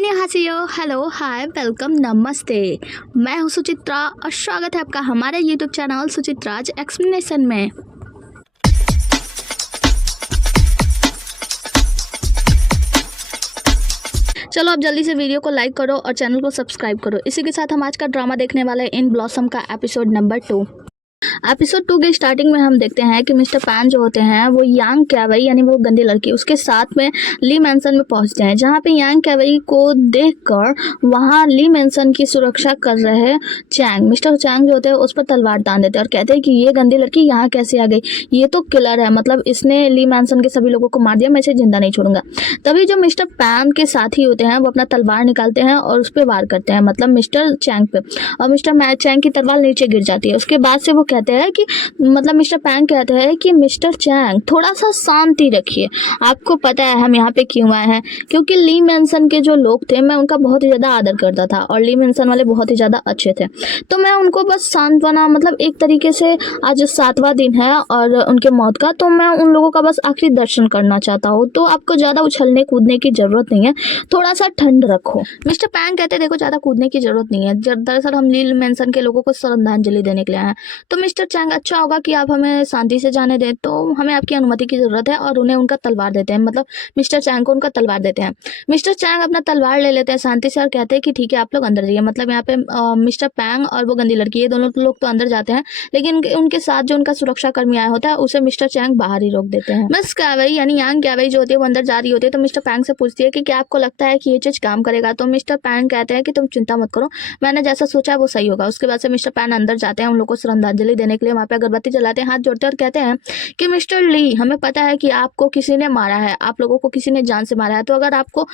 अन्यहासेयो, hello, हाय, welcome, नमस्ते। मैं हूं सुचित्रा और स्वागत है आपका हमारे यूट्यूब चैनल सुचित्राज एक्सप्लेनेशन में। चलो अब जल्दी से वीडियो को लाइक करो और चैनल को सब्सक्राइब करो। इसी के साथ हम आज का ड्रामा देखने वाले हैं इन ब्लॉसम का एपिसोड नंबर 2। एपिसोड 2 के स्टार्टिंग में हम देखते हैं कि मिस्टर पैन जो होते हैं वो यांग कैवई यानी वो गंदी लड़की उसके साथ में ली मैंसन में पहुंचते हैं, जहां पे यांग कैवई को देखकर वहां ली मैंसन की सुरक्षा कर रहे चैंग मिस्टर चैंग जो होते हैं उस पर तलवार तान देते हैं और कहते हैं कि ये गंदी लड़की यहाँ कैसे आ गई, ये तो किलर है, मतलब इसने ली मैंसन के सभी लोगों को मार दिया, मैं इसे जिंदा नहीं छोड़ूंगा। तभी जो मिस्टर पैन के साथी होते हैं वो अपना तलवार निकालते हैं और उस पर वार करते हैं, मतलब मिस्टर चैंग पे, और मिस्टर चैंग की तलवार नीचे गिर जाती है। उसके बाद से वो कहते हैं कि मतलब मिस्टर पैंग कहते हैं कि मिस्टर चैंग थोड़ा सा शांति रखिए, आपको पता है हम यहाँ पे क्यों आए हैं, क्योंकि ली मैंसन के जो लोग थे मैं उनका बहुत ही ज़्यादा आदर करता था और ली मैंसन वाले बहुत ही ज़्यादा अच्छे थे, तो मैं उनको बस सांत्वना, मतलब एक तरीके से आज 7वां दिन है और उनके मौत का, तो मैं उन लोगों का बस आखिरी दर्शन करना चाहता हूँ, तो आपको ज़्यादा उछलने कूदने की ज़रूरत नहीं है, थोड़ा सा ठंड रखो। मिस्टर पैंग कहते हैं देखो ज़्यादा कूदने की ज़रूरत नहीं है, दरअसल हम ली मैंसन के लोगों को श्रद्धांजलि देने के लिए आए हैं, तो मिस्टर चैंग अच्छा होगा कि आप हमें शांति से जाने दें, तो हमें आपकी अनुमति की जरूरत है, और उन्हें उनका तलवार देते हैं, मतलब मिस्टर चैंग को उनका तलवार देते हैं। मिस्टर चैंग अपना तलवार ले लेते हैं शांति से और कहते हैं कि ठीक है आप लोग अंदर जाइए, मतलब यहाँ पे मिस्टर पैंग और वो गंदी लड़की ये दोनों लोग तो अंदर जाते हैं, लेकिन उनके साथ जो उनका सुरक्षा कर्मी आया होता है उसे मिस्टर चैंग बाहर ही रोक देते हैं। मिस कैवई यानी यांग कैवई जो होती है वो अंदर जा रही होती है, तो मिस्टर पैंग से पूछती है कि क्या आपको लगता है कि ये चीज काम करेगा, तो मिस्टर पैंग कहते हैं कि तुम चिंता मत करो, मैंने जैसा सोचा वो सही होगा। उसके बाद से मिस्टर पैंग अंदर जाते हैं उन लोग को श्रद्धांजलि देने के लिए, वहाँ पे अगरबत्ती जलाते हैं, हाथ जोड़ते हैं और कहते हैं कि मिस्टर ली हमें पता है कि आपको किसी ने मारा है, आप लोगों को किसी ने जान से मारा है, तो अगर आपको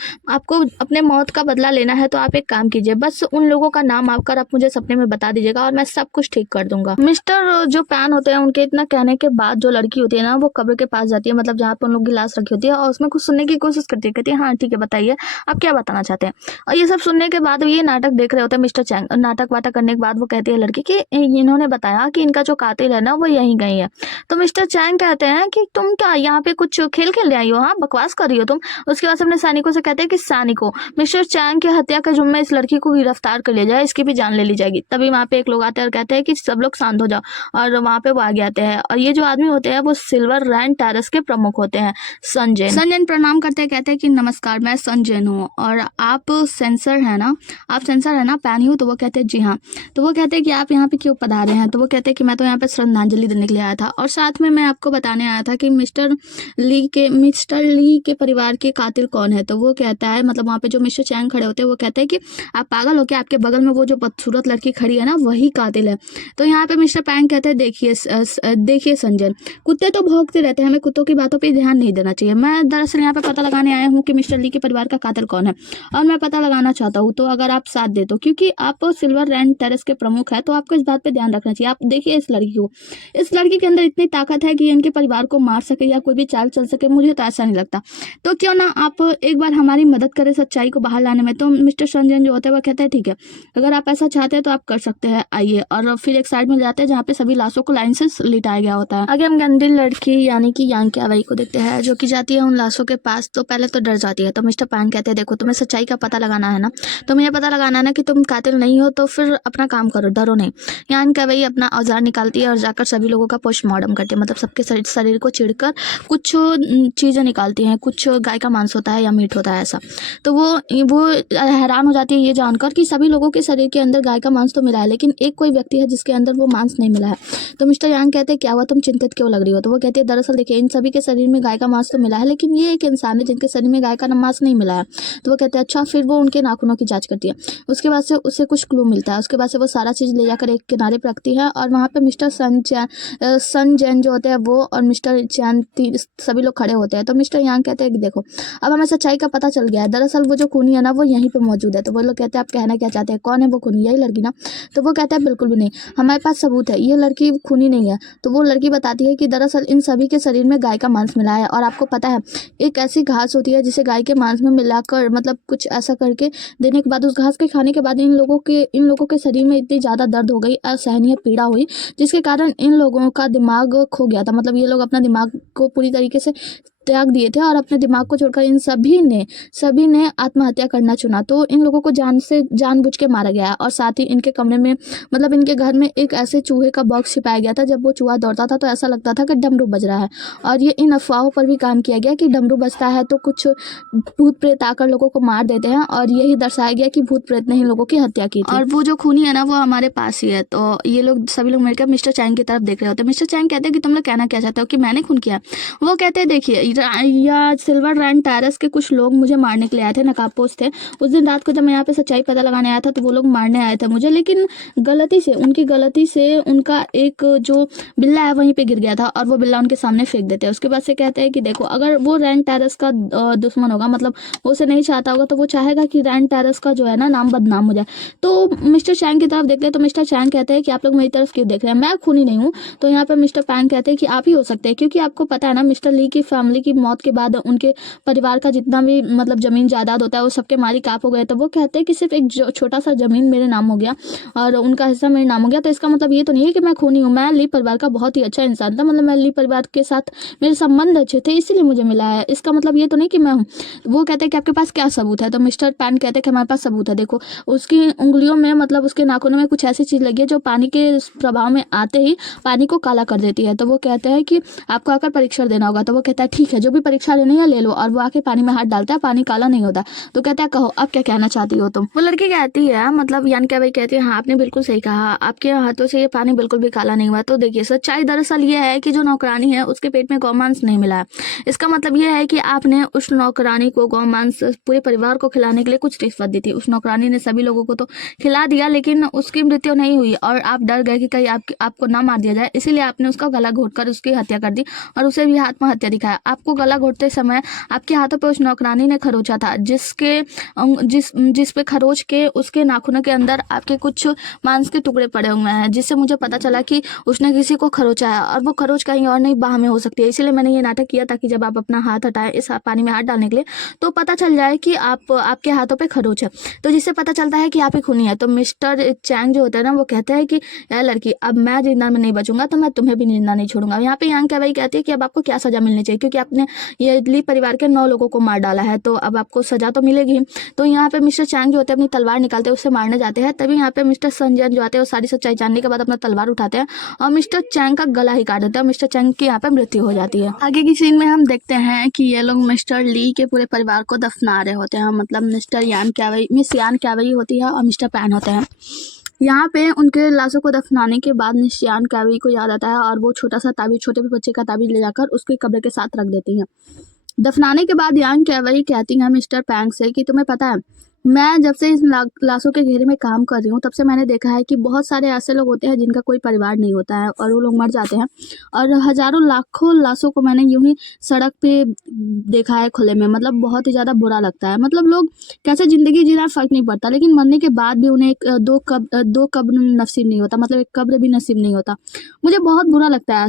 अपने मौत का बदला लेना है तो आप एक काम कीजिए, बस उन लोगों का नाम आकर आप मुझे सपने में बता दीजिएगा और मैं सब कुछ ठीक कर दूंगा। मिस्टर जो पैन होते हैं उनके इतना कहने के बाद जो लड़की होती है ना वो कब्र के पास जाती है, मतलब जहाँ पे उन लोग की लाश रखी होती है, और उसमें कुछ सुनने की कोशिश करती है, कहती है हाँ ठीक है बताइए आप क्या बताना चाहते हैं। और ये सब सुनने के बाद ये नाटक देख रहे होते हैं मिस्टर चैंग, नाटक वाटक करने के बाद वो कहती है लड़की कि इन्होंने बताया कि इनका जो कातिल है ना वो यहीं गई है, तो मिस्टर चैंग कहते हैं कि तुम क्या यहाँ पे कुछ खेल खेल रही हो, हाँ बकवास कर रही हो तुम। उसके बाद अपने सैनिकों से कहते हैं कि सैनिकों मिस्टर चैंग की हत्या के जुम्मे इस लड़की को गिरफ्तार कर लिया जाए, इसकी भी जान ले ली जाएगी। तभी वहाँ पे एक लोग आते हैं और कहते हैं कि सब लोग शांत हो जाओ, और वहाँ पे वो आगे आते हैं, और ये जो आदमी होते हैं वो सिल्वर रैंड टेरेस के प्रमुख होते हैं संजय। संजय प्रणाम करते हैं, कहते हैं कि नमस्कार मैं संजय हूँ और आप सेंसर है ना, आप सेंसर है ना पैनी हूँ, तो वो कहते हैं जी हाँ। तो वो कहते हैं कि आप यहाँ पे क्यों पधारे हैं, तो वो कहते हैं कि मैं तो यहाँ पे श्रद्धांजलि देने के लिए आया था, और साथ में मैं आपको बताने आया था कि मिस्टर ली के परिवार के कातिल कौन है। तो वो कहता है, मतलब वहाँ पे जो मिस्टर चैंग खड़े होते हैं वो कहते हैं कि आप पागल हो क्या, आपके बगल में वो जो बदसूरत लड़की खड़ी है ना वही कातिल है। तो यहाँ पे मिस्टर पैंग कहते हैं देखिए संजय, कुत्ते तो भौंकते रहते हैं, हमें कुत्तों की बातों पर ध्यान नहीं देना चाहिए। मैं दरअसल यहाँ पे पता लगाने आया हूँ कि मिस्टर ली के परिवार का कातिल कौन है, और मैं पता लगाना चाहता हूँ, तो अगर आप साथ दे तो, क्योंकि आप सिल्वर रैंड टेरेस के प्रमुख है, तो आपको इस बात पे ध्यान रखना चाहिए। आप देखिए इस लड़की को, इस लड़की के अंदर इतनी ताकत है कि इनके परिवार को मार सके या कोई भी चाल चल सके, मुझे तो ऐसा नहीं लगता, तो क्यों ना आप एक बार हमारी मदद करें सच्चाई को बाहर लाने में। तो मिस्टर संजय जो होते हैं वो कहते हैं ठीक है अगर आप ऐसा चाहते हैं तो आप कर सकते हैं, आइए। और फिर एक साइड में जाते हैं जहाँ पे सभी लाशों को लाइन से लिटाया गया होता है। आगे हम गंदी लड़की यानी कि यांग कैवई को देखते हैं जो कि जाती है उन लाशों के पास, तो पहले तो डर जाती है, तो मिस्टर पैन कहते हैं देखो तुम्हें सच्चाई का पता लगाना है ना, तुम्हें यह पता लगाना है ना कि तुम कातिल नहीं हो, तो फिर अपना काम करो, डरो नहीं। यांग कैवई अपना औजार निकालती है और जाकर सभी लोगों का पोस्टमार्टम करती है, मतलब सबके शरीर को चिढ़कर कुछ चीज़ें निकालती हैं, कुछ गाय का मांस होता है या मीट होता है ऐसा, तो वो हैरान हो जाती है ये जानकर कि सभी लोगों के शरीर के अंदर गाय का मांस तो मिला है, लेकिन एक कोई व्यक्ति है जिसके अंदर वो मांस नहीं मिला है। तो मिस्टर यांग कहते हैं क्या हुआ, तुम चिंतित क्यों लग रही हो, तो वो कहती है दरअसल देखिए इन सभी के शरीर में गाय का मांस तो मिला है, लेकिन ये एक इंसान है जिनके शरीर में गाय का मांस नहीं मिला है। तो वो कहते हैं अच्छा, फिर वो उनके नाखूनों की जाँच करती है, उसके बाद से उसे कुछ क्लू मिलता है, उसके बाद से वो सारा चीज़ ले जाकर एक किनारे पर रखती है, और वहाँ पे मिस्टर सन जैन जो होते हैं वो और मिस्टर चैन सभी लोग खड़े होते हैं। तो मिस्टर यांग कहते हैं कि देखो अब हमें सच्चाई का पता चल गया है, दरअसल वो जो खूनी है ना वो यहीं पे मौजूद है। तो वो लोग कहते हैं आप कहना क्या चाहते हैं, कौन है वो खूनी, यही लड़की ना, तो वो कहता है बिल्कुल भी नहीं, हमारे पास सबूत है, ये लड़की खूनी नहीं है। तो वो लड़की बताती है कि दरअसल इन सभी के शरीर में गाय का मांस मिला है, और आपको पता है एक ऐसी घास होती है जिसे गाय के मांस में मिलाकर, मतलब कुछ ऐसा करके देने के बाद, उस घास के खाने के बाद इन लोगों के शरीर में इतनी ज़्यादा दर्द हो गई, असहनीय पीड़ा हुई, जिसके कारण इन लोगों का दिमाग खो गया था, मतलब ये लोग अपना दिमाग को पूरी तरीके से त्याग दिए थे और अपने दिमाग को छोड़कर इन सभी ने आत्महत्या करना चुना। तो इन लोगों को जानबूझ के मारा गया और साथ ही इनके कमरे में मतलब इनके घर में एक ऐसे चूहे का बॉक्स छिपाया गया था। जब वो चूहा दौड़ता था तो ऐसा लगता था कि डमरू बज रहा है और ये इन अफवाहों पर भी काम किया गया कि डमरू बजता है तो कुछ भूत प्रेत आकर लोगों को मार देते हैं और यही दर्शाया गया कि भूत प्रेत ने ही लोगों की हत्या की थी। और वो जो खूनी है ना वो हमारे पास ही है। तो ये लोग सभी लोग मिलकर मिस्टर चैंग की तरफ देख रहे होते हैं। मिस्टर चैंग कहते हैं कि तुम लोग कहना क्या चाहते हो कि मैंने खून किया। वो कहते हैं देखिए या सिल्वर रैन टेरेस के कुछ लोग मुझे मारने के लिए आए थे, नकाबपोश थे। उस दिन रात को जब मैं यहाँ पे सच्चाई पता लगाने आया था तो वो लोग मारने आए थे मुझे, लेकिन उनकी गलती से उनका एक जो बिल्ला है वहीं पे गिर गया था और वो बिल्ला उनके सामने फेंक देते हैं। उसके बाद से कहते हैं कि देखो अगर वो रैन टेरेस का दुश्मन होगा, मतलब वो उसे नहीं चाहता होगा, तो वो चाहेगा कि रैन टेरेस का जो है ना नाम बदनाम हो जाए। तो मिस्टर चैंग की तरफ देखते हैं तो मिस्टर चैंग कहते हैं कि आप लोग मेरी तरफ क्यों देख रहे हैं, मैं खूनी नहीं हूँ। तो यहाँ पे मिस्टर पैंग कहते हैं कि आप ही हो सकते हैं, क्योंकि आपको पता है ना मिस्टर ली की फैमिली की मौत के बाद उनके परिवार का जितना भी मतलब जमीन जायदाद होता है वो सबके मालिक आप हो गए। तो वो कहते हैं कि सिर्फ एक छोटा सा जमीन मेरे नाम हो गया और उनका हिस्सा मेरे नाम हो गया, तो इसका मतलब ये तो नहीं है कि मैं खूनी हूँ। मैं ली परिवार का बहुत ही अच्छा इंसान था, मतलब मैं ली परिवार के साथ मेरे संबंध अच्छे थे इसीलिए मुझे मिला है। इसका मतलब ये तो नहीं कि मैं हूँ। वो कहते हैं कि आपके पास क्या सबूत है। तो मिस्टर पैन कहते हैं कि हमारे पास सबूत है, देखो उसकी उंगलियों में मतलब उसके नाखूनों में कुछ ऐसी चीज लगी है जो पानी के प्रभाव में आते ही पानी को काला कर देती है। तो वो कहते हैं कि आपको आकर परीक्षण देना होगा। तो वो कहता है ठीक है, जो भी परीक्षा लेनी है ले लो। और वो आके पानी में हाथ डालता है, पानी काला नहीं होता। तो कहता है कहो अब क्या कहना चाहती हो तुम। वो लड़की कहती है मतलब यान क्या भाई कहती है हाँ आपने बिल्कुल सही कहा, आपके हाथों से ये पानी बिल्कुल भी काला नहीं हुआ। तो देखिए सच्चाई दरअसल ये है कि जो नौकरानी है उसके पेट में गौमांस नहीं मिला है। इसका मतलब ये है कि आपने उस नौकरानी को गौमांस पूरे परिवार को खिलाने के लिए कुछ रिश्वत दी थी। उस नौकरानी ने सभी लोगों को तो खिला दिया लेकिन उसकी मृत्यु नहीं हुई और आप डर गए कि कहीं आपको ना मार दिया जाए, इसीलिए आपने उसका गला घोटकर उसकी हत्या कर दी और उसे भी आत्महत्या दिखाया। आपको गला घोटते समय आपके हाथों पर उस नौकरानी ने खरोचा था, जिस पे खरोच के उसके नाखूनों के अंदर आपके कुछ मांस के टुकड़े पड़े हुए हैं, जिससे मुझे पता चला कि उसने किसी को खरोचा है और वो खरोच कहीं और नहीं बाह में हो सकती है। इसीलिए मैंने ये नाटक किया ताकि जब आप अपना हाथ हटाएं इस पानी में हाथ डालने के लिए तो पता चल जाए कि आपके हाथों पे खरोच है, तो जिससे पता चलता है कि आप ही खूनी है। तो मिस्टर चैंग जो होता है ना वो कहते हैं कि यार लड़की अब मैं जिंदा में नहीं बचूंगा तो मैं तुम्हें भी जिंदा नहीं छोड़ूंगा। यहाँ पे यांग कैवई कहती है कि अब आपको क्या सजा मिलनी चाहिए, क्योंकि आपने ये ली परिवार के 9 लोगों को मार डाला है तो अब आपको सजा तो मिलेगी। तो यहाँ पे मिस्टर चैंग जो होते हैं अपनी तलवार निकालते हैं, उससे मारने जाते हैं। तभी यहाँ पे मिस्टर संजन जो आते हैं वो सारी सच्चाई जानने के बाद अपना तलवार उठाते हैं और मिस्टर चैंग का गला ही काट देते हैं। मिस्टर चैंग की यहाँ पे मृत्यु हो जाती है। आगे की सीन में हम देखते हैं कि ये लोग मिस्टर ली के पूरे परिवार को दफना रहे होते हैं, मतलब मिस यान कैवई होती है और मिस्टर पैन होते हैं। यहाँ पे उनके लाशों को दफनाने के बाद मिस यान कैवई को याद आता है और वो छोटा सा ताबीज, छोटे बच्चे का ताबीज ले जाकर उसके कब्र के साथ रख देती हैं। दफनाने के बाद यांग कैवई कहती हैं मिस्टर पैंग से कि तुम्हें पता है मैं जब से इस लाशों के घेरे में काम कर रही हूँ तब से मैंने देखा है कि बहुत सारे ऐसे लोग होते हैं जिनका कोई परिवार नहीं होता है और वो लोग मर जाते हैं और हजारों लाखों लाशों को मैंने यूं ही सड़क पे देखा है खुले में, मतलब बहुत ही ज़्यादा बुरा लगता है। मतलब लोग कैसे ज़िंदगी जीना फर्क नहीं पड़ता लेकिन मरने के बाद भी उन्हें दो कब्र नसीब नहीं होता, मतलब एक कब्र भी नसीब नहीं होता। मुझे बहुत बुरा लगता है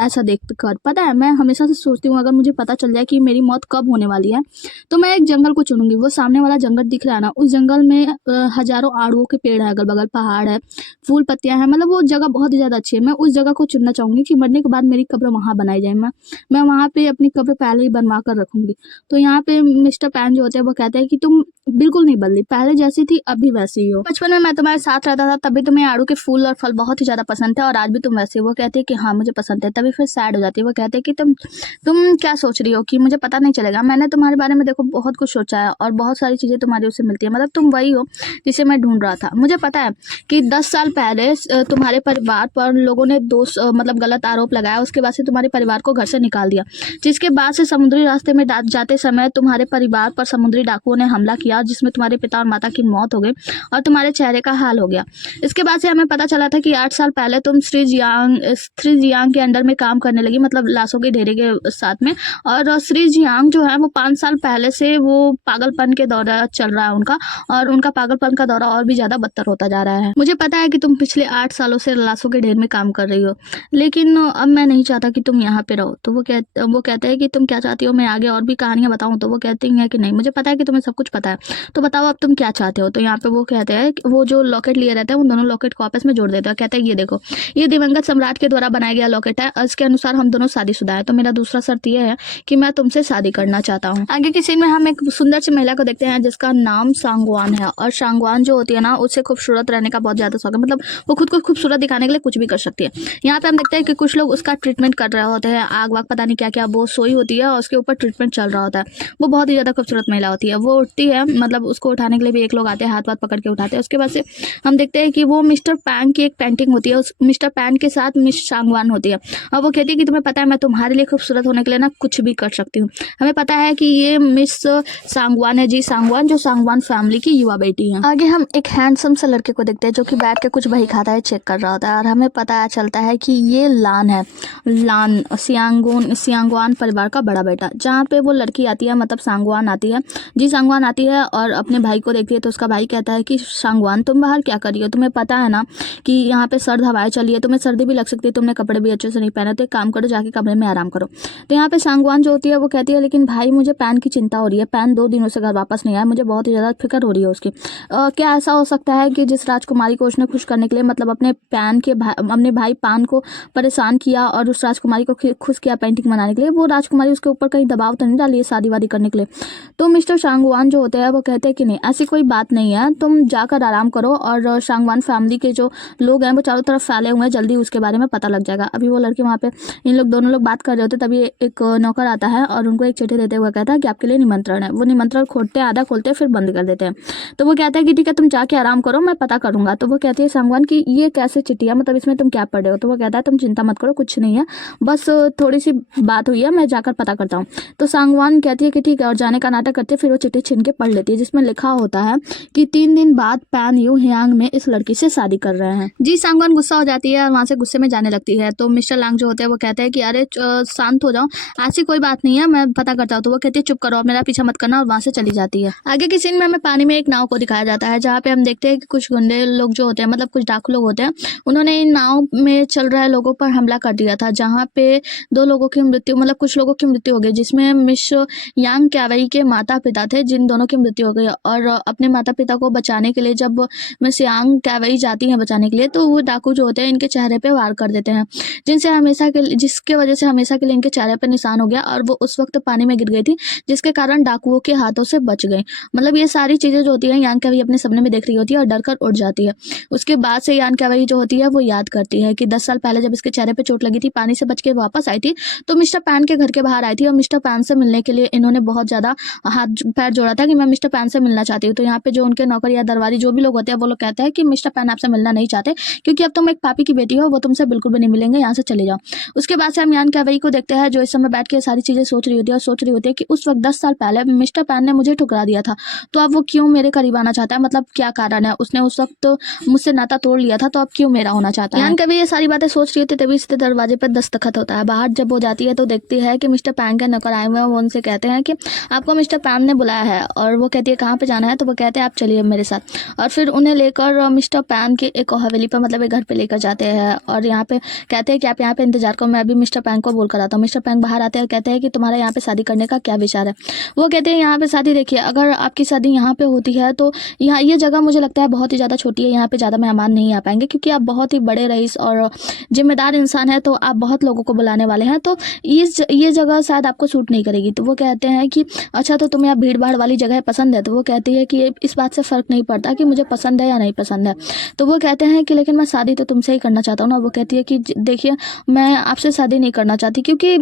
ऐसा देख कर। पता है मैं हमेशा से सोचती हूँ अगर मुझे पता चल जाए कि मेरी मौत कब होने वाली है तो मैं एक जंगल को चुनूंगी। वो सामने वाला जंगल दिख रहा है ना, उस जंगल में हजारों आड़ुओं के पेड़ है, अगल बगल पहाड़ है, फूल पत्तियां हैं, मतलब वो जगह बहुत ही ज्यादा अच्छी है। मैं उस जगह को चुनना चाहूंगी कि मरने के बाद मेरी कब्र वहां बनाई जाए। मैं वहां पे अपनी कब्र पहले ही बनवा कर रखूंगी। तो यहाँ पे मिस्टर पैन जो होते हैं वो कहते हैं कि तुम बिल्कुल नहीं बदली, पहले जैसी थी अब भी वैसी ही हो। बचपन में मैं तुम्हारे साथ रहता था तभी तुम्हें आड़ू के फूल और फल बहुत ही ज्यादा पसंद थे और आज भी तुम वैसे हो। वो कहते हैं कि हाँ मुझे पसंद है, तभी फिर सैड हो जाती है। वो कहते हैं कि तुम क्या सोच रही हो कि मुझे पता नहीं चलेगा। मैंने तुम्हारे बारे में देखो बहुत कुछ सोचा है और बहुत सारी चीजें तुम्हारी उससे मिलती है, मतलब तुम वही हो जिसे मैं ढूंढ रहा था। मुझे पता है कि 10 साल पहले तुम्हारे परिवार पर लोगों ने मतलब गलत आरोप लगाया, उसके बाद से तुम्हारे परिवार को घर से निकाल दिया, जिसके बाद से समुद्री रास्ते में जाते समय तुम्हारे परिवार पर समुद्री डाकुओं ने हमला किया जिसमें तुम्हारे पिता और माता की मौत हो गई और तुम्हारे चेहरे का हाल हो गया। इसके बाद से हमें पता चला था कि 8 साल पहले तुम श्री जियांग के अंडर में काम करने लगी, मतलब लाशों के ढेरे के साथ में। और श्री जियांग जो है वो 5 साल पहले से वो पागलपन के दौरा चल रहा है उनका, और उनका पागलपन का दौरा और भी ज़्यादा बदतर होता जा रहा है। मुझे पता है कि तुम पिछले 8 सालों से लाशों के ढेर में काम कर रही हो, लेकिन अब मैं नहीं चाहता कि तुम यहाँ पे रहो। तो वो कहते हैं कि तुम क्या चाहती हो, मैं आगे और भी कहानियाँ बताऊँ? तो वो कहती हैं कि नहीं, मुझे पता है कि तुम्हें सब कुछ पता है, तो बताओ अब तुम क्या चाहते हो। तो यहाँ पे वो कहते हैं कि वो जो लॉकेट लिए रहते हैं उन दोनों लॉकेट को आपस में जोड़ देते हैं। कहते हैं ये देखो, ये दिवंगत सम्राट के द्वारा बनाया गया लॉकेट है, इसके अनुसार हम दोनों शादीशुदा हैं, तो मेरा दूसरा शर्त ये है कि मैं तुमसे शादी करना चाहता हूँ। आगे की सीन में हम एक सुंदर सी महिला को देखते हैं जिसका नाम सांगवान है, और सांगवान जो होती है ना, उसे खूबसूरत रहने का बहुत ज्यादा शौक है, मतलब वो खुद को खूबसूरत दिखाने के लिए कुछ भी कर सकती है। यहाँ पे हम देखते हैं कि कुछ लोग उसका ट्रीटमेंट कर रहे होते हैं, आग वाग पता नहीं क्या क्या, वो सोई होती है और उसके ऊपर ट्रीटमेंट चल रहा होता है। वो बहुत ही ज्यादा खूबसूरत महिला होती है। वो उठती है, मतलब उसको उठाने के लिए भी एक लोग आते हैं, हाथ वाथ पकड़ के उठाते हैं। उसके बाद से हम देखते हैं कि वो मिस्टर पैंग की एक पेंटिंग होती है, उस मिस्टर पैंग के साथ मिस सांगवान होती है, और वो कहती है कि तुम्हें पता है मैं तुम्हारे लिए खूबसूरत होने के लिए ना कुछ भी कर सकती हूँ। हमें पता है कि ये मिस सांगवान है, जी सांगवान, जो सांगवान फैमिली की युवा बेटी है। आगे हम एक हैंडसम से लड़के को देखते हैं जो कि बैठ के कुछ बही खाता है, चेक कर रहा होता है, और हमें पता चलता है कि ये लान है, लान सियांगवान परिवार का बड़ा बेटा। जहाँ पे वो लड़की आती है, मतलब सांगवान आती है, जी सांगवान आती है और अपने भाई को देखती है, तो उसका भाई कहता है कि सांगवान तुम बाहर क्या कर रही हो, तुम्हें पता है ना कि यहाँ पे सर्द हवाएं चली है, तुम्हें सर्दी भी लग सकती है, तुमने कपड़े भी अच्छे से नहीं पहने, तो एक काम करो, जाके कमरे में आराम करो। तो यहाँ पे सांगवान जो होती है वो कहती है लेकिन भाई मुझे पैन की चिंता हो रही है, पैन 2 दिनों से घर वापस नहीं आया, मुझे बहुत ही ज़्यादा फिक्र हो रही है उसकी। क्या ऐसा हो सकता है कि जिस राजकुमारी को उसने खुश करने के लिए, मतलब अपने भाई पान को परेशान किया और उस राजकुमारी को खुश किया पेंटिंग बनाने के लिए, वो राजकुमारी उसके ऊपर कहीं दबाव तो नहीं डाली है शादी वादी करने के लिए। तो मिस्टर सांगवान जो होते हैं वो कहते हैं कि नहीं, ऐसी कोई बात नहीं है, तुम जाकर आराम करो, और सांगवान फैमिली के जो लोग हैं वो चारों तरफ फैले हुए हैं, जल्दी उसके बारे में पता लग जाएगा। अभी वो लड़के वहाँ पे इन लोग दोनों लोग बात कर रहे होते, तभी एक नौकर आता है और उनको एक चिट्ठी देते हुए कहता है कि आपके लिए निमंत्रण है। वो निमंत्रण खोलते हैं, आधा खोलते हैं, फिर बंद कर देते हैं। तो वो कहता है कि ठीक है, तुम जाके आराम करो, मैं पता करूंगा। तो वो कहती है सांगवान की ये कैसे चिट्ठी है, मतलब इसमें तुम क्या पढ़ रहे हो। तो वो कहता है तुम चिंता मत करो, कुछ नहीं है, बस थोड़ी सी बात हुई है, मैं जाकर पता करता हूँ। तो सांगवान कहती है कि ठीक है, और जाने का नाटक करते फिर वो चिट्ठी छीन के पढ़ लेती है, जिसमें लिखा होता है कि 3 दिन बाद पैन यू हियांग में इस लड़की से शादी कर रहे हैं। जी सांगवान गुस्सा हो जाती है और वहां से गुस्से में जाने लगती है। तो मिस्टर लांग जो होते हैं वो कहते हैं कि अरे शांत हो जाओ, ऐसी कोई बात नहीं है, मैं पता करता हूँ। तो वो कहती है चुप करो, मेरा पीछा मत करना, और वहां से चली जाती है। आगे की सीन में हमें पानी में एक नाव को दिखाया जाता है, जहाँ पे हम देखते हैं कि कुछ गुंडे लोग जो होते हैं, मतलब कुछ डाकू लोग होते हैं, उन्होंने इन नाव में चल रहे लोगों पर हमला कर दिया था, जहाँ पे 2 लोगों की मृत्यु, मतलब कुछ लोगों की मृत्यु हो गई, जिसमें मिस यांग कैवई के माता पिता थे, जिन दोनों की मृत्यु हो गई। और अपने माता पिता को बचाने के लिए जब मिस यांग कैवई जाती हैं बचाने के लिए, तो वो डाकू जो होते हैं इनके चेहरे पे वार कर देते हैं, जिसके वजह से हमेशा के लिए इनके चेहरे पर निशान हो गया, और वो उस वक्त पानी में गिर गई थी, जिसके कारण डाकुओं के हाथों से बच गई। मतलब ये सारी चीजें जो होती हैं यांग कैवई अपने सपने में देख रही होती है और डर कर उड़ जाती है। उसके बाद से यांग कैवई जो होती है वो याद करती है कि 10 साल पहले जब इसके चेहरे पे चोट लगी थी, पानी से बच के वापस आई थी, तो मिस्टर पैन के घर के बाहर आई थी, और मिस्टर पैन से मिलने के लिए इन्होंने बहुत ज्यादा हाथ पैर जोड़ा था कि मैं मिस्टर पैन से मिलना चाहती हूँ। तो यहाँ पे जो उनके नौकर या दरबारी जो भी लोग होते हैं वो लोग कहते हैं कि मिस्टर पैन आपसे मिलना नहीं चाहते, क्योंकि अब तुम एक पापी की बेटी हो, वो तुमसे बिल्कुल भी नहीं मिलेंगे, यहाँ से चले जाओ। उसके बाद से हम यांग कैवई को देखते हैं जो इस समय बैठ के सारी चीजें सोच रही होती है, और सोच रही होती है कि उस वक्त 10 साल पहले मिस्टर पैन ने मुझे ठुकरा दिया था, तो अब वो क्यों मेरे करीब आना चाहता है, मतलब क्या कारण है, उसने उस वक्त मुझसे नाता तोड़ लिया था, तो अब क्यों मेरा होना चाहता है। यांग कैवई ये सारी बातें सोच रही होती है, तभी इसके दरवाजे पर दस्तखत होता है। बाहर जब वो जाती है तो देखती है कि मिस्टर पैन के नौकर आए हुए हैं। वो उनसे कहते हैं कि आपको मिस्टर पैन ने बुलाया है, और वो कहती है कहाँ पे जाना है, तो वो कहते हैं आप चलिए मेरे साथ, और फिर उन्हें लेकर मिस्टर पैन के एक हवेली पर, मतलब एक घर पे लेकर जाते हैं, और यहाँ पे कहते हैं कि आप यहाँ पे इंतजार करो, मैं अभी मिस्टर पैन को बोल कर आता हूँ। मिस्टर पैन बाहर आते हैं और कहते हैं कि तुम्हारा यहाँ पे शादी करने का क्या विचार है। वो कहते हैं यहाँ पे शादी, देखिए अगर आपकी शादी यहाँ पे होती है तो यहाँ ये जगह मुझे लगता है बहुत ही ज़्यादा छोटी है, यहाँ पे ज़्यादा मेहमान नहीं आ पाएंगे, क्योंकि आप बहुत ही बड़े रईस और जिम्मेदार इंसान है, तो आप बहुत लोगों को बुलाने वाले हैं, तो ये जगह शायद आपको सूट नहीं करेगी। तो वो कहते हैं कि अच्छा तो तुम्हें भीड़ भाड़ वाली जगह पसंद है। तो वो कहती है कि इस बात से फ़र्क नहीं पड़ता कि मुझे पसंद है या नहीं पसंद है। तो वो कहते हैं कि लेकिन मैं शादी तो तुमसे ही करना चाहता हूँ ना। वो कहती है कि देखिए मैं आपसे शादी नहीं करना चाहती, क्योंकि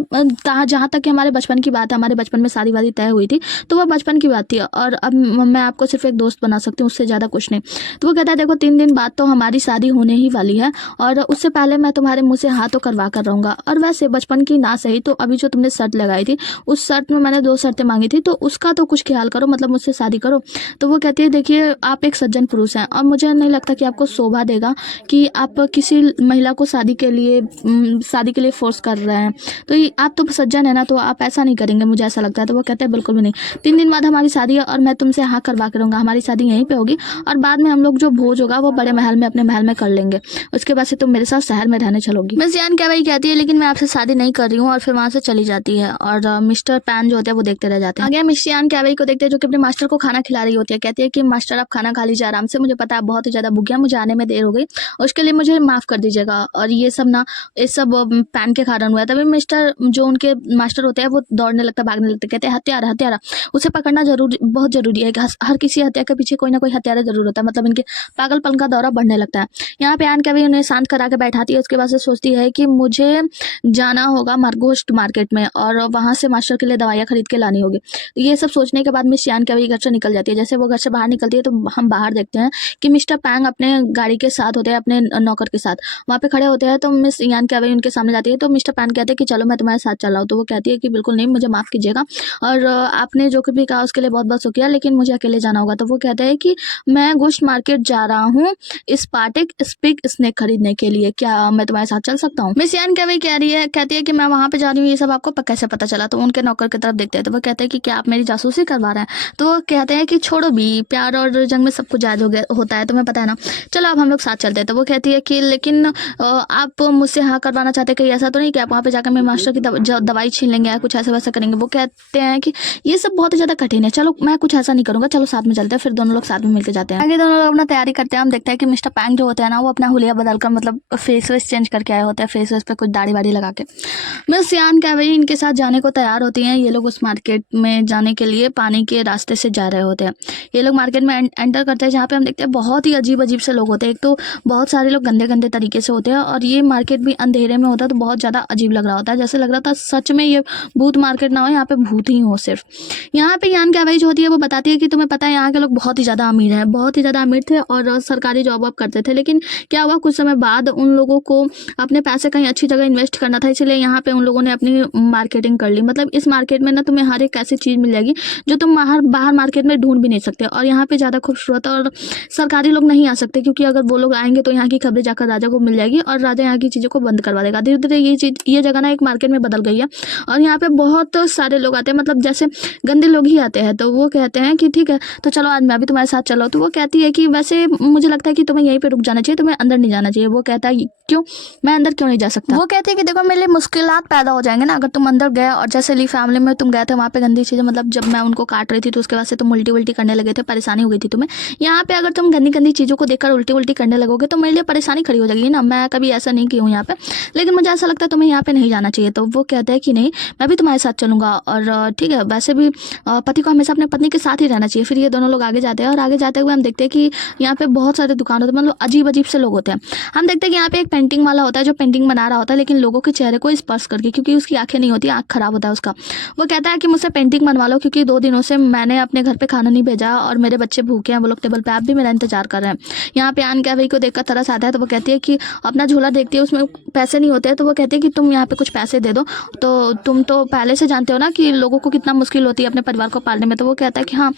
जहाँ तक कि हमारे बचपन की बात है, हमारे बचपन में शादी वादी तय हुई थी, तो वह बचपन की बात थी, और अब मैं आपको सिर्फ एक दोस्त बना सकती हूँ, उससे ज़्यादा कुछ नहीं। तो वो कहता है देखो 3 दिन बाद तो हमारी शादी होने ही वाली है, और उससे पहले मैं तुम्हारे मुँह से हाँ तो करवा कर रहूँगा। और वैसे बचपन की ना सही तो अभी जो तुमने शर्त लगाई थी, उस शर्त में मैंने 2 शर्तें मांगी थी, तो उसका तो कुछ ख्याल करो, मतलब मुझसे शादी करो। तो वो कहती है देखिए आप एक सज्जन पुरुष हैं, और मुझे नहीं लगता कि आपको शोभा देगा कि आप किसी महिला को शादी के लिए फोर्स कर रहे हैं। तो आप तो सज्जन है ना, तो आप ऐसा नहीं करेंगे, मुझे ऐसा लगता है। तो वो कहते हैं बिल्कुल भी नहीं, 3 दिन बाद हमारी शादी है, और मैं तुमसे हाँ करवा के रहूँगा, हमारी शादी यहीं पे होगी और बाद में हम लोग जो भोज होगा वो बड़े महल में अपने महल में कर लेंगे, उसके बाद से तुम मेरे साथ शहर में रहने चलोगी। मिस यान क्या भाई कहती है लेकिन मैं आपसे शादी नहीं कर रही हूँ और फिर वहाँ से चली जाती है और मिस्टर पैन जो होते हैं वो देखते रह जाते हैं। आगे मिस यान क्या भाई को देखते हैं जो कि अपने मास्टर को खाना खिला रही होती है। कहती है कि मास्टर आप खाना खा लीजिए आराम से, मुझे पता है आप बहुत ही ज़्यादा भूखे हैं, मुझे आने में देर हो गई, उसके लिए मुझे माफ़ कर दीजिएगा और ये सब ना इस सब पैन के कारण हुआ है। तभी मिस्टर जो उनके मास्टर होते हैं वो दौड़ने लगता, भागने लगते, कहते हैं हत्यारा हत्यारा, उसे पकड़ना जरूरी बहुत जरूरी है। हर किसी हत्या के पीछे कोई ना कोई हत्यारा जरूर होता है। मतलब इनके पागलपन का दौरा बढ़ने लगता है। यहाँ पे आन के भी उन्हें शांत करा के बैठाती है। उसके बाद से सोचती है कि मुझे जाना होगा मार्गोस्ट मार्केट में और वहाँ से मास्टर के लिए दवाइयाँ खरीद के लानी होगी। ये सब सोचने के बाद मिस यान के भी घर से निकल जाती है। जैसे वो घर से बाहर निकलती है तो हम बाहर देखते हैं कि मिस्टर पैंग अपने गाड़ी के साथ होते हैं, अपने नौकर के साथ वहाँ पे खड़े होते हैं। तो मिस यान के उनके सामने जाती है तो मिस्टर पैंग कहते हैं कि चलो मैं तुम्हारे साथ चल रहा हूँ। तो वो कहती है कि बिल्कुल नहीं, मुझे माफ़ कीजिएगा और आपने जो कुछ भी कहा उसके लिए बहुत बहुत शुक्रिया, लेकिन मुझे अकेले जाना होगा। तो वो कहते हैं कि मैं गोश्त मार्केट जा रहा हूँ स्पार्टिक स्पिक स्नैक खरीदने के लिए, क्या मैं तुम्हारे साथ चल सकता हूँ? मिस यान क्या कह रही है, कहती है कि मैं वहाँ पे जा रही हूँ, ये सब आपको कैसे पता चला? तो उनके नौकर की तरफ देखते हैं तो वो कहते हैं कि क्या आप मेरी जासूसी करवा रहे हैं? तो वो कहते हैं कि छोड़ो भी, प्यार और जंग में सब कुछ जायज हो गया होता है, तुम्हें पता है ना, चलो अब हम लोग साथ चलते हैं। तो वो कहती है कि लेकिन आप मुझसे हाँ करवाना चाहते हैं, कहीं ऐसा तो नहीं कि आप वहाँ पे जाकर मेरे मास्टर की दवाई छीन लेंगे या कुछ ऐसा वैसा करेंगे? वो कहते हैं कि ये सब बहुत ही ज़्यादा कठिन है, चलो मैं कुछ ऐसा नहीं करूँगा, चलो साथ में चलते हैं। फिर दोनों लोग साथ में मिलकर जाते हैं। आगे दोनों लोग अपना तैयारी करते हैं। हम देखते हैं कि मिस्टर पैंग जो होते हैं ना वो अपना हुलिया बदलकर मतलब फेस वेस चेंज करके आए होते हैं, फेस वेस पे कुछ दाढ़ी वाड़ी लगा के। मिस यान कैवरी इनके साथ जाने को तैयार होती हैं। ये लोग उस मार्केट में जाने के लिए पानी के रास्ते से जा रहे होते हैं। ये लोग मार्केट में एंटर करते हैं जहाँ पे हम देखते हैं बहुत ही अजीब अजीब से लोग होते हैं। एक तो बहुत सारे लोग गंदे गंदे तरीके से होते हैं और ये मार्केट भी अंधेरे में होता है तो बहुत ज़्यादा अजीब लग रहा होता है, जैसे लग रहा था सच में ये भूत मार्केट ना हो, यहाँ पे भूत ही हो सिर्फ। यहाँ पे यान कैवरी जो होती है वो बताती है कि तुम्हें पता है यहाँ के लोग बहुत ही ज़्यादा अमीर हैं, बहुत ही ज़्यादा अमीर थे और सरकारी जॉब वॉब करते थे, लेकिन क्या हुआ कुछ समय बाद उन लोगों को अपने पैसे कहीं अच्छी जगह इन्वेस्ट करना था, इसलिए यहाँ पे उन लोगों ने अपनी मार्केटिंग कर ली। मतलब इस मार्केट में ना तुम्हें हर एक ऐसी चीज़ मिल जाएगी जो तुम बाहर मार्केट में ढूंढ भी नहीं सकते और यहाँ पे ज़्यादा खूबसूरत और सरकारी लोग नहीं आ सकते, क्योंकि अगर वो लोग आएंगे तो यहाँ की खबरें जाकर राजा को मिल जाएगी और राजा यहाँ की चीज़ों को बंद करवा देगा। धीरे धीरे ये जगह ना एक मार्केट में बदल गई है और यहाँ पे बहुत सारे लोग आते हैं, मतलब जैसे गंदे लोग ही आते हैं। तो वो कहते हैं कि ठीक है तो चलो आज मैं भी तुम्हारे साथ चलो। तो वो कहती है कि वैसे मुझे लगता है कि तुम्हें यहीं पे रुक जाना चाहिए, तुम्हें अंदर नहीं जाना चाहिए। वो कहता है क्यों, मैं अंदर क्यों नहीं जा सकता? वो कहते हैं कि देखो मेरे लिए मुश्किलात पैदा हो जाएंगे ना अगर तुम अंदर गए, और जैसे ली फैमिली में तुम गए थे वहाँ पे गंदी चीज़ें, मतलब जब मैं उनको काट रही थी तो उसके बाद से तुम उल्टी उल्टी करने लगे थे, परेशानी हो गई थी तुम्हें। यहाँ पे अगर तुम गंदी गंदी चीज़ों को देखकर उल्टी उल्टी करने लगोगे तो मेरे लिए परेशानी खड़ी हो जाएगी ना। मैं कभी ऐसा नहीं की हूँ यहाँ पे, लेकिन मुझे ऐसा लगता है तुम्हें यहाँ पे नहीं जाना चाहिए। तो वो कहते हैं कि नहीं मैं भी तुम्हारे साथ चलूँगा और ठीक है, वैसे भी पति को हमेशा अपने पत्नी के साथ ही रहना चाहिए। फिर ये दोनों लोग आगे जाते हैं और आगे जाते हुए हम देखते हैं कि यहाँ पे बहुत सारे दुकान होते हैं, मतलब अजीब अजीब से लोग होते हैं। हम देखते हैं कि यहाँ पे एक पेंटिंग वाला होता है जो पेंटिंग बना रहा होता है, लेकिन लोगों के चेहरे को स्पर्श करके, क्योंकि उसकी आंखें नहीं होती, आंख खराब होता है उसका। वो कहता है कि मुझसे पेंटिंग बनवा लो, क्योंकि 2 दिनों से मैंने अपने घर पे खाना नहीं भेजा और मेरे बच्चे भूखे हैं, वो लोग टेबल पे, आप भी मेरा इंतजार कर रहे हैं। यहाँ पे आन कैवरी को देखकर तरस आता है तो वो कहती है कि अपना झोला देखती है उसमें पैसे नहीं होते हैं। तो वो कहती है कि तुम यहाँ पे कुछ पैसे दे दो, तो तुम तो पहले से जानते हो ना कि लोगों को कितना मुश्किल होती है अपने परिवार को पालने में। तो वो कहता है कि हाँ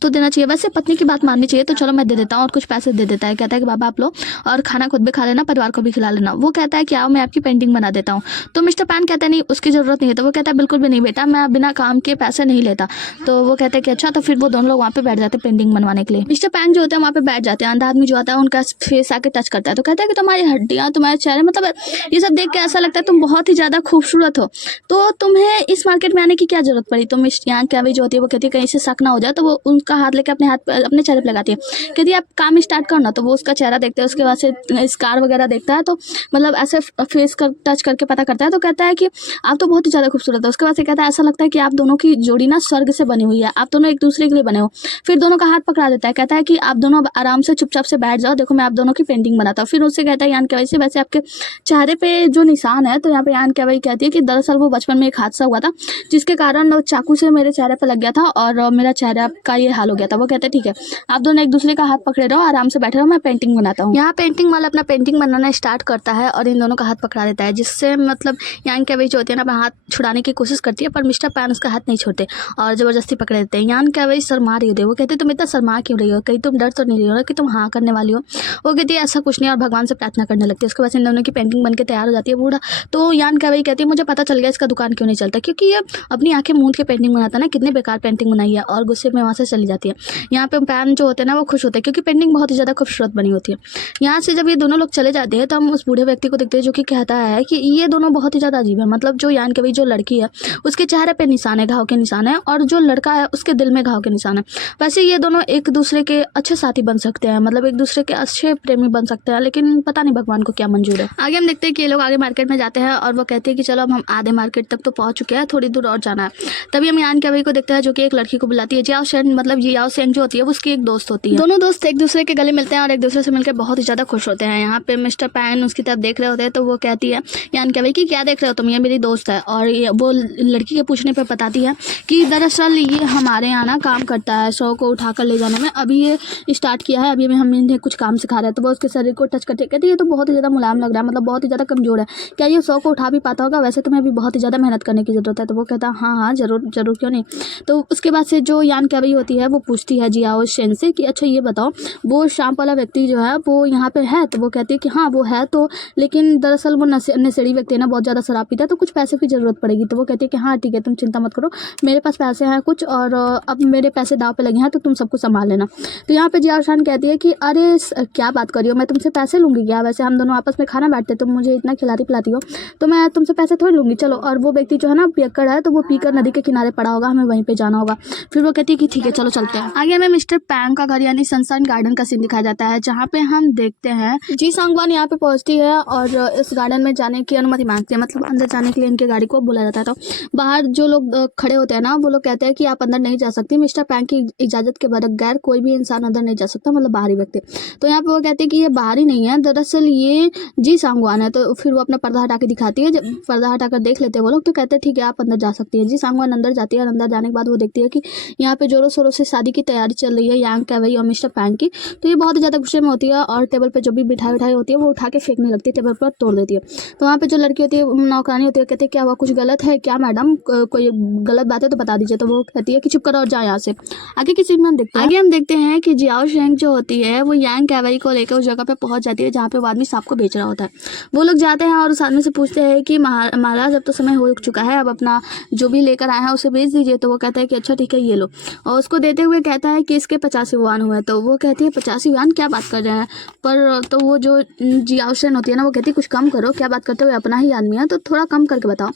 तो देना चाहिए, वैसे पत्नी की बात माननी चाहिए, तो चलो मैं दे देता हूँ, और कुछ पैसे दे देता है। कहता है कि बाबा आप लो और खाना खुद भी खा लेना, परिवार को भी खिला लेना। वो कहता है कि आओ मैं आपकी पेंटिंग बना देता हूँ। तो मिस्टर पैन कहता है नहीं उसकी ज़रूरत नहीं है। तो वो कहता है बिल्कुल भी नहीं बेटा, मैं बिना काम के पैसे नहीं लेता। तो वो कहते हैं कि अच्छा। तो फिर वो दोनों लोग वहाँ पे बैठ जाते हैं पेंटिंग बनवाने के लिए। मिस्टर पैन जो होते हैं वहाँ पे बैठ जाते हैं। अंधा आदमी जो आता है उनका फेस आके टच करता है तो कहता है कि तुम्हारी हड्डियाँ, तुम्हारे चेहरे, मतलब ये सब देख के ऐसा लगता है तुम बहुत ही ज़्यादा खूबसूरत हो, तो तुम्हें इस मार्केट में आने की क्या जरूरत पड़ी? तो मिस यान कैवरी जो होती है वो कहती है कहीं से शक ना हो जाए, तो वो उनका हाथ लेके अपने चेहरे पे लगाती है। कहती है आप काम स्टार्ट करना। तो वो उसका चेहरा देखते हैं, उसके बाद से स्कार वगैरह देखता है, तो मतलब ऐसे फेस कर टच करके पता करता है। तो कहता है कि आप तो बहुत ही ज़्यादा खूबसूरत है। उसके बाद से कहता है ऐसा लगता है कि आप दोनों की जोड़ी ना स्वर्ग से बनी हुई है, आप दोनों एक दूसरे के लिए बने हो। फिर दोनों का हाथ पकड़ा देता है, कहता है कि आप दोनों आराम से चुपचाप से बैठ जाओ, देखो मैं आप दोनों की पेंटिंग बनाता हूँ। फिर उससे कहता है यान कैवरी से वैसे आपके चेहरे पे जो निशान है, तो यहाँ पे यान कैवरी कहती है कि दरअसल वो बचपन में एक हादसा हुआ था जिसके कारण चाकू से मेरे चेहरे पर लग गया था और मेरा चेहरा का ये हाल हो गया था। वो कहते हैं ठीक है आप दोनों एक दूसरे का हाथ पकड़े रहो, आराम से बैठे रहो, मैं पेंटिंग बनाता हूँ। यहाँ पेंटिंग वाला अपना पेंटिंग बनाना स्टार्ट करता है और इन दोनों का हाथ पकड़ा देता है, जिससे मतलब यान कैवरी जो होती है ना अपना हाथ छुड़ाने की कोशिश करती है, पर मिस्टर पैन उसका हाथ नहीं छोड़ते और जबरदस्ती पकड़े देते हैं। यान कैवरी शर्मा रही होती है। वो कहते तुम इतना शर्मा क्यों रही हो, कहीं तुम डर तो नहीं रही हो कि तुम हाँ करने वाली हो? वो कहती है ऐसा कुछ नहीं, और भगवान से प्रार्थना करने लगती है। उसके बाद इन दोनों की पेंटिंग बनकर तैयार हो जाती है बूढ़ा। तो यान कैवरी कहती है मुझे पता चल गया इसका दुकान क्यों नहीं चलता, क्योंकि ये अपनी आंखें मूंद के पेंटिंग बनाता ना, कितनी बेकार पेंटिंग बनाई नहीं है और गुस्से में वहाँ से चली जाती है। यहाँ पे पैन जो होते हैं ना वो खुश होते हैं क्योंकि पेंटिंग बहुत ही ज़्यादा खूबसूरत बनी होती है। यहाँ से जब ये दोनों लोग चले जाते हैं तो हम उस बूढ़े व्यक्ति को देखते हैं जो कि कहता है कि ये दोनों बहुत ही ज़्यादा अजीब है। मतलब जो यान केवई जो लड़की है उसके चेहरे पे निशान है, घाव के निशान है, और जो लड़का है उसके दिल में घाव के निशान है। वैसे ये दोनों एक दूसरे के अच्छे साथी बन सकते हैं, मतलब एक दूसरे के अच्छे प्रेमी बन सकते हैं, लेकिन पता नहीं भगवान को क्या मंजूर है। आगे हम देखते हैं कि ये लोग आगे मार्केट में जाते हैं और वो कहते हैं कि चलो अब हम आधे मार्केट तक तो पहुंच चुके हैं, थोड़ी दूर और जाना है। तभी हम यान केवई को देखते हैं जो कि एक लड़की को बुलाती है। जियाओ शेन मतलब जियाओ सेंग जो होती है उसकी एक दोस्त होती है। दोनों दोस्त एक दूसरे के गले मिलते हैं और एक दूसरे से मिलकर बहुत ही ज़्यादा खुश होते हैं। यहाँ पे मिस्टर पैन उसकी तरफ देख रहे होते हैं तो वो कहती है यान केवई कि क्या देख रहे हो तुम, ये मेरी दोस्त है। और वो लड़की के पूछने पर बताती है कि दरअसल ये हमारे यहाँ ना काम करता है शो को उठा कर ले जाने में, अभी ये स्टार्ट किया है, अभी हम इन्हें कुछ काम सिखा रहे हैं। तो वो उसके शरीर को टच करते कहती है ये तो बहुत ही ज़्यादा मुलायम लग रहा है, मतलब बहुत ही ज़्यादा कमजोर है, क्या ये शो को उठा भी पाता होगा, वैसे तुम्हें अभी बहुत ही ज़्यादा मेहनत करने की ज़रूरत है। तो वो कहता है हाँ हाँ जरूर जरूर, क्यों नहीं। तो उसके बाद से जो यान केवई होती है वो पूछती है जियाओ शेन से कि अच्छा ये बताओ वो शाम वाला व्यक्ति जो है वो यहाँ पे है। तो वो कहती है कि हाँ वो है, तो लेकिन दरअसल वो नशेड़ी व्यक्ति है ना, बहुत ज़्यादा शराब पीता है, तो कुछ पैसे की ज़रूरत पड़ेगी। तो वो कहती है कि हाँ ठीक है तुम चिंता मत करो, मेरे पास पैसे हैं कुछ, और अब मेरे पैसे दाव पे लगे हैं तो तुम सबको संभाल लेना। तो यहाँ पे जियाओ शान कहती है कि अरे क्या बात कर रही हो, मैं तुमसे पैसे लूँगी क्या, वैसे हम दोनों आपस में खाना बैठते, तुम मुझे इतना खिलाती पिलाती हो तो मैं तुमसे पैसे थोड़ी लूँगी, चलो। और वो व्यक्ति जो है ना पियक्कड़ है तो वो पीकर नदी के किनारे पड़ा होगा, हमें वहीं पे जाना होगा। फिर वो कहती है कि ठीक है चलो चलते हैं। आगे हमें मिस्टर पैंग का घर यानी सनशाइन गार्डन का सीन दिखाया जाता है, जहाँ पे हम देखते हैं जी सांगवान यहाँ पे पहुँचती है और इस गार्डन में जाने की अनुमति मांगती है, मतलब अंदर जाने के लिए इनकी गाड़ी को बुलाया जाता है। तो बाहर जो लोग खड़े होते हैं ना वो लोग कहते हैं कि आप अंदर नहीं जा सकती, मिस्टर पैंग की इजाज़त के बगैर कोई भी इंसान अंदर नहीं जा सकता, मतलब बाहरी व्यक्ति। तो यहाँ पे वो कहते हैं कि ये बाहरी नहीं है, दरअसल ये जी सांगवान है। तो फिर वो अपना पर्दा हटा के दिखाती है, जब पर्दा हटाकर देख लेते हैं वो लोग तो कहते हैं ठीक है आप अंदर जा सकती है। जी सांगवान अंदर जाती है और अंदर जाने के बाद वो देखती है कि यहाँ पे जोरों शोरों से शादी की तैयारी चल रही है यांग केवई और मिस्टर पैंग की। तो ये बहुत ज़्यादा गुस्से में होती है और टेबल पे जो भी मिठाई होती है वो उठा के फेंकने लगती है, टेबल पर तोड़ देती है। तो वहाँ पे जो लड़की होती है नौकरानी होती है कहती है क्या हुआ, कुछ गलत है क्या मैडम, कोई गलत बात है तो बता दीजिए। तो वो कहती है कि चुप करो और जाओ यहाँ से। आगे की सीन में हम देखते हैं कि जियाओ शेंग जो होती है वो यांग केवई को लेकर उस जगह पे पहुंच जाती है जहाँ पे वो आदमी सांप को बेच रहा होता है। वो लोग जाते हैं और उस आदमी से पूछते हैं कि महाराज अब तो समय हो चुका है, अब अपना जो भी लेकर आए हैं उसे बेच दीजिए। तो वो कहता है कि अच्छा ठीक है ये लो, और उसको देते हुए कहता है कि इसके 50 युआन हुए। तो वो कहती है 50 युआन क्या बात कर रहे हैं, पर तो वो जो जियाओ शेन होती है ना वो कहती है कुछ कम करो, क्या बात करते हुए, अपना ही आदमी है तो थोड़ा कम करके बताओ।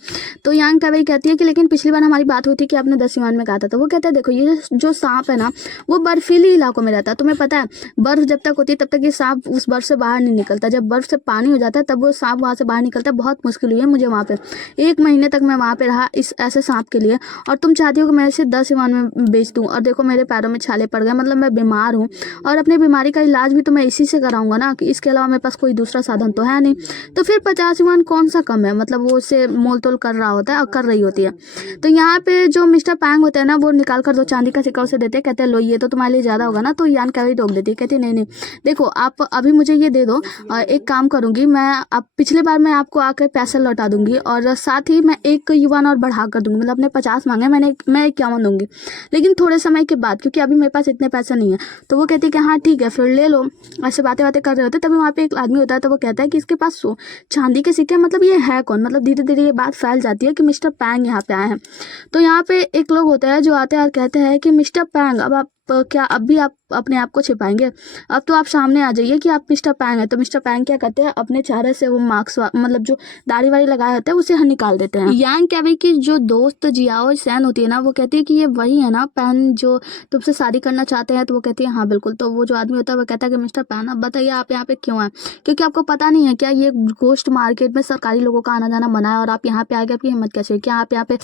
तो यांग केवई कहती है कि लेकिन पिछली बार हमारी बात हुई थी कि आपने 10 युआन में कहा था। तो वो कहता है देखो ये जो सांप है ना वो बर्फीली इलाकों में रहता है, तुम्हें पता है बर्फ जब तक होती है तब तक ये सांप उस बर्फ से बाहर नहीं निकलता, जब बर्फ से पानी हो जाता है तब वो सांप वहाँ से बाहर निकलता है। बहुत मुश्किल हुई है मुझे वहाँ पे, 1 महीने तक मैं वहाँ पे रहा इस ऐसे सांप के लिए, और तुम चाहती हो कि मैं इसे 10 युआन में बेच दूँ, और देखो मेरे पैरों में छाले पड़ गए, मतलब मैं बीमार हूँ और अपनी बीमारी का इलाज भी तो मैं इसी से कराऊंगा ना, कि इसके अलावा मेरे पास कोई दूसरा साधन तो है नहीं। तो फिर 50 युआन कौन सा कम है, मतलब वो उसे मोल तोल कर रहा होता है और कर रही होती है। तो यहाँ पे जो मिस्टर पैंग होते हैं ना वो निकाल कर 2 चांदी का सिक्का उसे देते हैं, कहते हैं लो ये तो तुम्हारे लिए ज़्यादा होगा ना। तो यान केवई रोक देती है, कहती नहीं नहीं देखो आप अभी मुझे ये दे दो, और एक काम करूँगी मैं, अब पिछले बार मैं आपको आकर पैसा लौटा दूंगी और साथ ही मैं 1 युआन और बढ़ा कर दूंगी, मतलब अपने 50 मांगे मैं 51 दूंगी, लेकिन थोड़े समय के बाद, क्योंकि अभी मेरे पास इतने पैसे नहीं है। तो वो कहती है कि हाँ ठीक है फिर ले लो। ऐसे बातें कर रहे होते तभी वहाँ पे एक आदमी होता है, तो वो कहता है कि इसके पास चांदी के सिक्के, मतलब ये है कौन, मतलब धीरे धीरे ये बात फैल जाती है कि मिस्टर पैंग यहाँ पे आए हैं। तो यहाँ पे एक लोग होते हैं जो आते हैं और कहते हैं कि मिस्टर पैंग अब आप क्या अब भी आप अपने आप को छिपाएंगे, अब तो आप सामने आ जाइए कि आप मिस्टर पैंग है। तो मिस्टर पैंग क्या करते हैं अपने चेहरे से वो मार्क्स मतलब जो दाढ़ी वाड़ी लगाया होता है उसे निकाल देते हैं। यांग केवई की जो दोस्त जियाओ शेन होती है ना वो कहती है कि ये वही है ना पैन जो तुमसे शादी करना चाहते हैं। तो वो कहती है हाँ बिल्कुल। तो वो जो आदमी होता है वो कहता है कि मिस्टर पैन अब बताइए आप यहाँ पे क्यों आए, क्योंकि आपको पता नहीं है क्या ये गोश्त मार्केट में सरकारी लोगों का आना जाना मना है और आप यहाँ पे आ गए, आपकी हिम्मत कैसे हुई, क्या आप यहाँ पे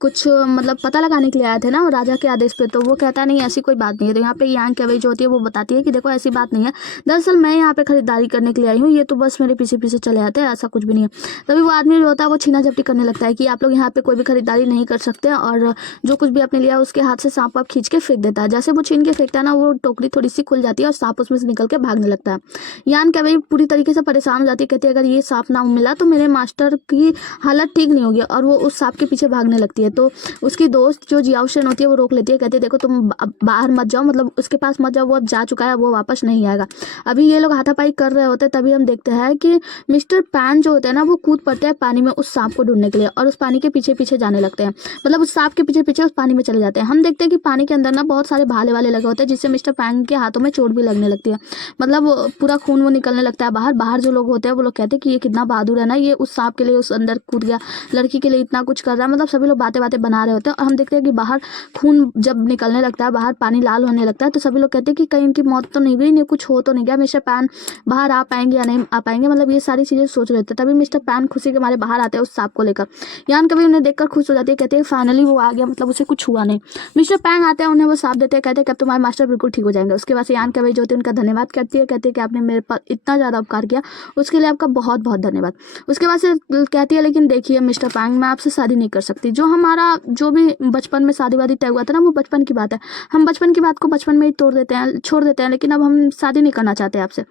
कुछ मतलब पता लगाने के लिए आए थे ना राजा के आदेश पे। तो वो कहता नहीं ऐसी कोई बात नहीं है। तो यहाँ पे यांग केवई जो होती है वो बताती है कि देखो ऐसी बात नहीं है, दरअसल मैं यहाँ पे खरीदारी करने के लिए आई हूँ, ये तो बस मेरे पीछे पीछे चले आते हैं, ऐसा कुछ भी नहीं है। तभी वो आदमी जो होता है वो छीना झपटी करने लगता है कि आप लोग यहाँ पे कोई भी खरीदारी नहीं कर सकते, और जो कुछ भी आपने लिया उसके हाथ से सांप आप खींच के फेंक देता है। जैसे वो छीन के फेंकता है ना वो टोकरी थोड़ी सी खुल जाती है और सांप उसमें से निकल के भागने लगता है। यांग केवई पूरी तरीके से परेशान हो जाती है, कहती है अगर ये सांप ना मिला तो मेरे मास्टर की हालत ठीक नहीं होगी, और वो उस सांप के पीछे भागने लगती है। तो उसकी दोस्त जो जियाओ शेन होती है वो रोक लेती है, कहती है देखो तुम बाहर मत जाओ, मतलब उसके पास मतलब वो अब जा चुका है, वो वापस नहीं आएगा। अभी ये लोग हाथापाई कर रहे होते तभी हम देखते हैं कि मिस्टर पैन जो होते हैं ना वो कूद पड़ते हैं पानी में उस सांप को ढूंढने के लिए और उस पानी के पीछे पीछे जाने लगते हैं, मतलब उस सांप के पीछे पीछे उस पानी में चले जाते हैं। हम देखते हैं कि पानी के अंदर ना बहुत सारे भाले वाले लगे होते हैं जिससे मिस्टर पैन के हाथों में चोट भी लगने लगती है, मतलब पूरा खून वो निकलने लगता है बाहर। बाहर जो लोग होते हैं वो लोग कहते हैं कि ये कितना बहादुर है ना, ये उस सांप के लिए उस अंदर कूद गया, लड़की के लिए इतना कुछ कर रहा है, मतलब सभी लोग बातें बातें बना रहे होते हैं। और हम देखते हैं कि बाहर खून जब निकलने लगता है, बाहर पानी लाल होने लगता है, तो सभी लोग कहते हैं कि कहीं इनकी मौत तो नहीं हुई, नहीं कुछ हो तो नहीं गया, मिस्टर पैन बाहर आ पाएंगे या नहीं आ पाएंगे, मतलब ये सारी चीज़ें सोच रहे थे। तभी मिस्टर पैन खुशी के मारे बाहर आते हैं उस सांप को लेकर। यान कभी उन्हें देखकर खुश हो जाती है, कहते हैं फाइनली वो आ गया, मतलब उसे कुछ हुआ नहीं। मिस्टर पैंग आते हैं, उन्हें वो सांप देते हैं, कहते हैं कि अब तुम्हारे मास्टर बिल्कुल ठीक हो जाएंगे। उसके बाद यान कभी जो होती है उनका धन्यवाद करती है, कहती है कि आपने मेरे पर इतना ज़्यादा उपकार किया, उसके लिए आपका बहुत बहुत धन्यवाद। उसके बाद से कहती है लेकिन देखिए मिस्टर पैंग, मैं आपसे शादी नहीं कर सकती। जो हमारा जो भी बचपन में शादी वादी तय हुआ था ना, वो बचपन की बात है, हम बचपन की बात को बचपन में ही तोड़ देते हैं, छोड़ देते हैं, लेकिन अब हम शादी नहीं करना चाहते आपसे।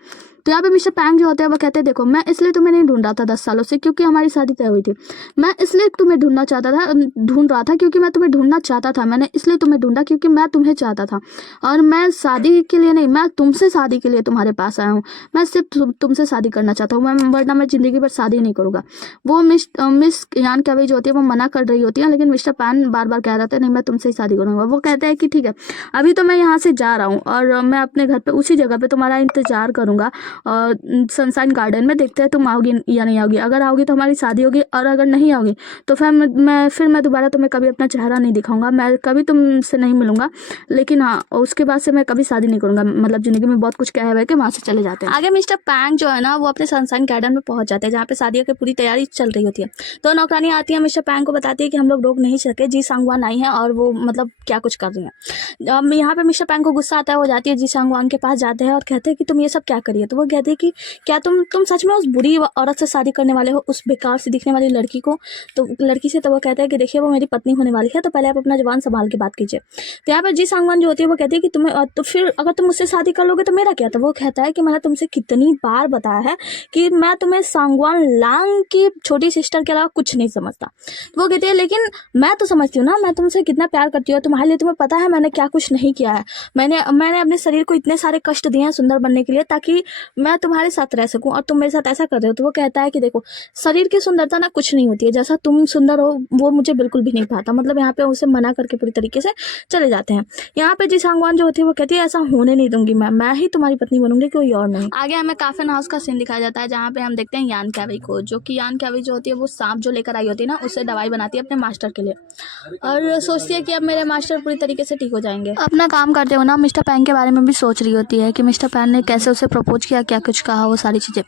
तो यहाँ पे मिस्टर पैंग जो होते हैं वो कहते हैं देखो मैं इसलिए तुम्हें नहीं ढूंढ रहा था 10 सालों से क्योंकि हमारी शादी तय हुई थी, मैं इसलिए तुम्हें ढूंढ रहा था क्योंकि मैं तुम्हें ढूंढना चाहता था, मैंने इसलिए तुम्हें ढूंढा क्योंकि मैं तुम्हें चाहता था, और मैं शादी के लिए नहीं, मैं तुमसे शादी के लिए तुम्हारे पास आया हूँ, मैं सिर्फ तुमसे शादी करना चाहता हूँ, मैं वरना मैं जिंदगी भर शादी नहीं करूँगा। वो मिस यान कैवी जो होती है वो मना कर रही होती है, लेकिन मिस्टर पैन बार बार कह रहा था नहीं मैं तुमसे ही शादी करूँगा। वो कहता है कि ठीक है अभी तो मैं यहाँ से जा रहा हूँ और मैं अपने घर पे उसी जगह पे तुम्हारा इंतजार करूँगा और सनशाइन गार्डन में, देखते हैं तुम आओगी या नहीं आओगी, अगर आओगी तो हमारी शादी होगी और अगर नहीं आओगी तो फिर मैं दोबारा तुम्हें कभी अपना चेहरा नहीं दिखाऊंगा, मैं कभी तुमसे नहीं मिलूंगा, लेकिन हाँ उसके बाद से मैं कभी शादी नहीं करूंगा। मतलब जिंदगी में बहुत कुछ कहे हुए कि वहाँ से चले जाते हैं। आगे मिस्टर पैंग जो है ना वो अपने सनशाइन गार्डन में पहुंच जाते हैं जहाँ पे शादी की पूरी तैयारी चल रही होती है। तो नौकरानी आती है, मिस्टर पैंग को बताती है कि हम लोग रोक नहीं सके, जी सांगवान आई है और वो मतलब क्या कुछ कर रही है। अब यहाँ पे मिस्टर पैंग को गुस्सा आता है, वो जाती है जी सांगवान के पास जाते हैं और कहते हैं कि तुम ये सब क्या करिए। तो वो कहते हैं कि क्या तुम सच में उस बुरी औरत से शादी करने वाले हो, उस बेकार से दिखने वाली लड़की को, तो लड़की से। तो वो कहते हैं कि देखिए वो मेरी पत्नी होने वाली है, तो पहले आप अपना जवान संभाल के बात कीजिए। तो यहाँ पर जी सांगवान जो होती है वो कहती है कि तुम्हें तो फिर अगर तुम मुझसे शादी कर लोगे तो मेरा क्या। तो वो कहता है कि मैंने तुमसे कितनी बार बताया है कि मैं तुम्हें सांगवान लांग की छोटी सिस्टर के अलावा कुछ नहीं समझता। तो वो कहती है लेकिन मैं तो समझती हूँ ना, मैं तुमसे कितना प्यार करती हूँ, तुम्हारे लिए तुम्हें पता है मैंने क्या कुछ नहीं किया है, मैंने अपने शरीर को इतने सारे कष्ट दिए हैं सुंदर बनने के लिए ताकि मैं तुम्हारे साथ रह सकूं और तुम मेरे साथ ऐसा कर रहे हो। तो वो कहता है कि देखो शरीर की सुंदरता ना कुछ नहीं होती है, जैसा तुम सुंदर हो वो मुझे बिल्कुल भी नहीं पाता। मतलब यहाँ पे उसे मना करके पूरी तरीके से चले जाते हैं। यहाँ पे जी सांगवान जो होती है वो कहती है ऐसा होने नहीं दूंगी, मैं ही तुम्हारी पत्नी बनूंगी, कोई और नहीं। आगे हमें काफिन हाउस का सीन दिखाया जाता है जहाँ पे हम देखते हैं यान कैवी को, जो कि यान कैवी जो होती है वो सांप जो लेकर आई होती है ना उससे दवाई बनाती है अपने मास्टर के लिए और सोचती है कि अब मेरे मास्टर पूरी तरीके से ठीक हो जाएंगे। अपना काम करते हो ना मिस्टर पैन के बारे में भी सोच रही होती है कि मिस्टर पैन ने कैसे उसे प्रपोज किया, क्या कुछ कहा, वो सारी चीज़ें।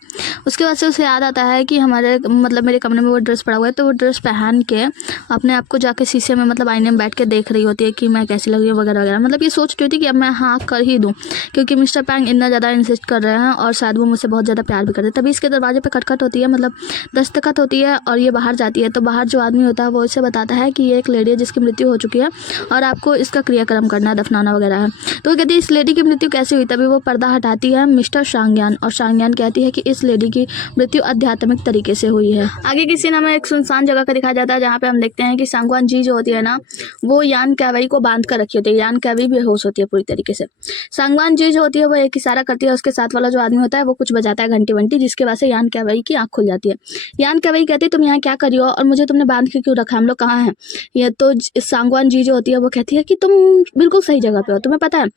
उसके बाद से उसे याद आता है कि हमारे मतलब मेरे कमरे में वो ड्रेस पड़ा हुआ है, तो वो ड्रेस पहन के अपने आप को जाके शीशे में मतलब आईने में बैठ के देख रही होती है कि मैं कैसी लग रही हूँ वगैरह वगैरह। मतलब ये सोच रही थी कि अब मैं हाँ कर ही दूँ क्योंकि मिस्टर पैंग इतना ज़्यादा इंसिस्ट कर रहे हैं और शायद वो मुझसे बहुत ज़्यादा प्यार भी करते हैं। तभी इसके दरवाजे पर खटखट होती है, मतलब दस्तखत होती है और ये बाहर जाती है। तो बाहर जो आदमी होता है वो इसे बताता है कि ये एक लेडी है जिसकी मृत्यु हो चुकी है और आपको इसका क्रियाक्रम करना है, दफनाना वगैरह है। तो वो कहती है इस लेडी की मृत्यु कैसे हुई। तभी वो पर्दा हटाती है मिस्टर शांगयान और शांगयान कहती है कि इस लेडी की मृत्यु आध्यात्मिक तरीके से हुई है। आगे की सीन हमें एक सुनसान जगह का दिखाया जाता है जहाँ पे हम देखते हैं कि सांगवान जी जो होती है ना वो यान कैवी को बांध कर रखी होती है, यान कैवी बेहोश होती है पूरी तरीके से। सांगवान जी जो होती है वो एक इशारा करती है, उसके साथ वाला जो आदमी होता है वो कुछ बजाता है घंटी वंटी, जिसके वजह से यान कैवी की आंख खुल जाती है। यान कैवी कहती है तुम यहाँ क्या करी हो और मुझे तुमने बांध के क्यों रखा, हम लोग कहाँ हैं। ये तो सांगवान जी जो होती है वो कहती है कि तुम बिल्कुल सही जगह पे हो, तुम्हें पता है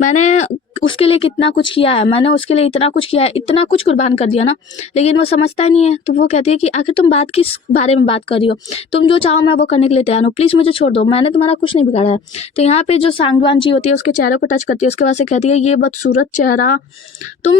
मैंने उसके लिए कितना कुछ किया है, मैंने उसके लिए इतना कुछ किया है, इतना कुछ कुर्बान कर दिया ना, लेकिन वो समझता ही नहीं है। तो वो कहती है कि आखिर तुम बात किस बारे में बात कर रही हो, तुम जो चाहो मैं वो करने के लिए तैयार हूँ, प्लीज़ मुझे छोड़ दो, मैंने तुम्हारा कुछ नहीं बिगाड़ा है। तो यहाँ पे जो सांगवान जी होती है उसके चेहरे को टच करती है, उसके बाद से कहती है ये बदसूरत चेहरा, तुम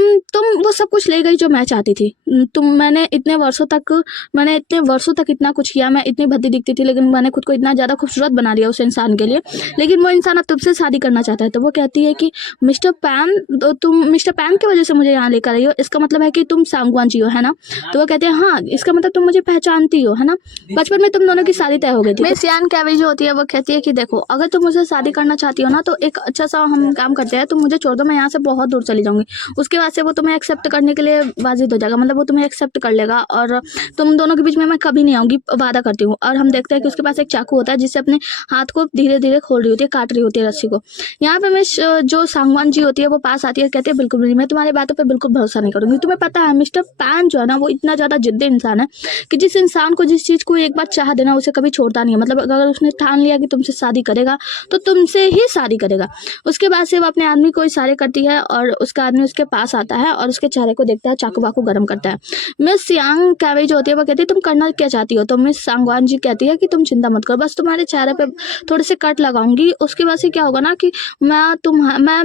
वो सब कुछ ले गई जो मैं चाहती थी। मैंने इतने वर्षों तक इतना कुछ किया, मैं इतनी भद्दी दिखती थी लेकिन मैंने खुद को इतना ज़्यादा खूबसूरत बना लिया उस इंसान के लिए, लेकिन वो इंसान अब तुमसे शादी करना चाहता है। तो वो कहती है कि मिस्टर पैन की वजह से मुझे यहाँ लेकर आई हो, इसका मतलब है कि तुम सांगवान जी हो, है ना। तो वो कहते हैं हाँ इसका मतलब तुम मुझे पहचानती हो, है ना, बचपन में तुम दोनों की शादी तय हो गई थी। मिस यान कैवी जो होती है वो कहती है कि देखो अगर तुम मुझसे शादी करना चाहती हो ना तो एक अच्छा सा हम काम करते हैं, तुम मुझे छोड़ दो, मैं यहाँ से बहुत दूर चली जाऊंगी। उसके बाद से वो तुम्हें एक्सेप्ट करने के लिए वाजिद हो जाएगा, मतलब वो तुम्हें एक्सेप्ट कर लेगा और तुम दोनों के बीच में मैं कभी नहीं आऊंगी, वादा करती हूँ। और हम देखते हैं कि उसके पास एक चाकू होता है जिससे अपने हाथ को धीरे धीरे खोल रही होती है, काट रही होती है रस्सी को। यहाँ पे मिस जो सांगवान जी होती है वो पास आती है, कहती है बिल्कुल भी नहीं, मैं तुम्हारी बातों पे बिल्कुल भरोसा नहीं करूंगी। तुम्हें पता है मिस्टर पैन जो है ना वो इतना ज़्यादा जिद्दी इंसान है कि जिस इंसान को जिस चीज़ को एक बार चाह देना उसे कभी छोड़ता नहीं है। मतलब अगर उसने ठान लिया कि तुमसे शादी करेगा तो तुमसे ही शादी करेगा। उसके बाद से वो अपने आदमी को इशारे करती है और उसका आदमी उसके पास आता है और उसके चेहरे को देखता है, चाकू वाकू गर्म करता है। मिस यांग कैवे जो होती है वो कहती है तुम करना क्या चाहती हो? तो मिस सांगवान जी कहती है कि तुम चिंता मत करो, बस तुम्हारे चेहरे पे थोड़े से कट लगाऊंगी, उसके बाद से क्या होगा ना कि मैं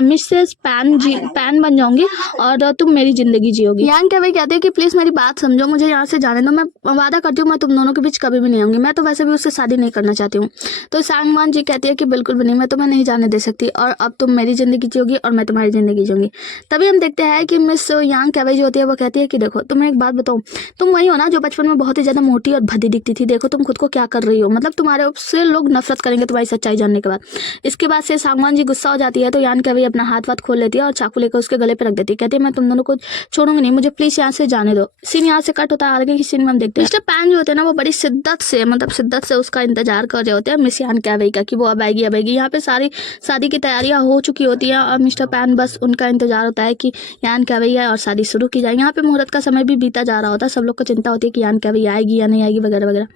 मिसेस पैन बन जाऊंगी और तुम मेरी जिंदगी जियोगी। यांग कैवे कहते हैं कि प्लीज मेरी बात समझो, मुझे यहाँ से जाने दो, मैं वादा करती हूँ मैं तुम दोनों के बीच कभी भी नहीं आऊंगी, मैं तो वैसे भी उससे शादी नहीं करना चाहती हूँ। तो सांगवान जी कहती है कि बिल्कुल भी नहीं, मैं तुम्हें नहीं जाने दे सकती और अब तुम मेरी जिंदगी जियोगी और मैं तुम्हारी जिंदगी जीऊंगी। तभी हम देखते हैं कि मिस यांग कैवे जो होती है वो कहती है कि देखो तुम्हें एक बात बताऊं, तुम वही हो ना जो बचपन में बहुत ही ज्यादा मोटी और भद्दी दिखती थी, देखो तुम खुद को क्या कर रही हो, मतलब तुम्हारे से लोग नफरत करेंगे तुम्हारी सच्चाई जानने के बाद। इसके बाद से सांगवान जी गुस्सा हो जाती है तो यान कैवे अपना हाथ खोल लेती है और चाकू लेकर उसके गले पे रख देती है, कहती है मैं तुम दोनों को छोड़ूंगी नहीं, मुझे प्लीज यहाँ से जाने दो। सीन यहाँ से कट होता है, आगे की सीन में हम देखते हैं मिस्टर पैन जो होते हैं ना वो बड़ी शिद्दत से उसका इंतजार कर रहे होते हैं मिस यान कैवे का कि वो अब आएगी। यहाँ पे सारी शादी की तैयारियां हो चुकी होती है और मिस्टर पैन बस उनका इंतजार होता है कि यान कैवे आए और शादी शुरू की जाए। यहाँ पे मुहूर्त का समय भी बीता जा रहा होता है, सब लोग को चिंता होती है कि यान कैवे आएगी या नहीं आएगी वगैरह वगैरह।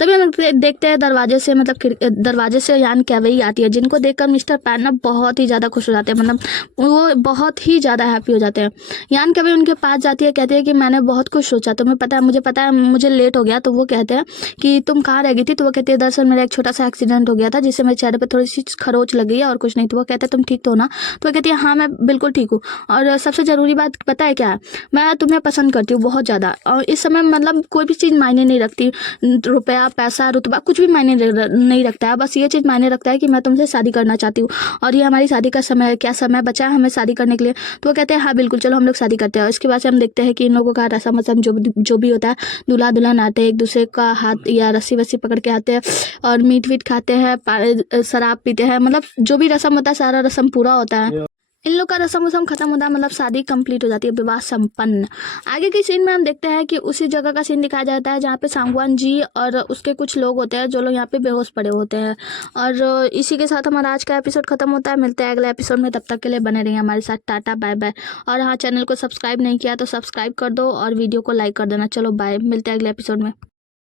तभी हम देखते हैं दरवाजे से यान कैवे आती है, जिनको देखकर मिस्टर पैन ना बहुत ही ज़्यादा खुश हो जाते हैं, मतलब वो बहुत ही ज़्यादा हैप्पी हो जाते हैं। यान कैवे उनके पास जाती है, कहती है कि मैंने बहुत कुछ सोचा, तुम्हें पता है मुझे लेट हो गया। तो वो कहते हैं कि तुम कहाँ रह गई थी? तो वो कहती है दरअसल मेरा एक छोटा सा एक्सीडेंट हो गया था जिससे मेरे चेहरे पे थोड़ी सी खरोच लग गई है और कुछ नहीं। तो वो कहते हैं तुम ठीक तो हो ना? तो वो कहती है हाँ मैं बिल्कुल ठीक हूँ और सबसे ज़रूरी बात पता है क्या है, मैं तुम्हें पसंद करती हूँ बहुत ज़्यादा और इस समय मतलब कोई भी चीज़ मायने नहीं रखती, रुपया पैसा रुतबा कुछ भी मायने नहीं रखता है, बस ये चीज़ मायने रखता है कि मैं तुमसे शादी करना चाहती हूँ और ये हमारी शादी का समय क्या समय बचा है हमें शादी करने के लिए। तो वो कहते हैं हाँ बिल्कुल चलो हम लोग शादी करते हैं। और इसके बाद से हम देखते हैं कि इन लोगों का रस्म वसम जो भी होता है, दूल्हा दुल्हन आते हैं, एक दूसरे का हाथ या रस्सी वस्सी पकड़ के आते हैं और मीट वीट खाते हैं, शराब पीते हैं, मतलब जो भी रस्म होता है सारा रस्म पूरा होता है। इन लोग का रस्म वसम खत्म होता है, मतलब शादी कंप्लीट हो जाती है, विवाह संपन्न। आगे की सीन में हम देखते हैं कि उसी जगह का सीन दिखाया जाता है जहाँ पे सांगवान जी और उसके कुछ लोग होते हैं जो लोग यहाँ पे बेहोश पड़े होते हैं। और इसी के साथ हमारा आज का एपिसोड खत्म होता है। मिलते हैं अगले एपिसोड में, तब तक के लिए बने रहिए हमारे साथ। Tata bye bye. और हाँ, चैनल को सब्सक्राइब नहीं किया तो सब्सक्राइब कर दो और वीडियो को लाइक कर देना। चलो बाय, मिलते हैं अगले एपिसोड में।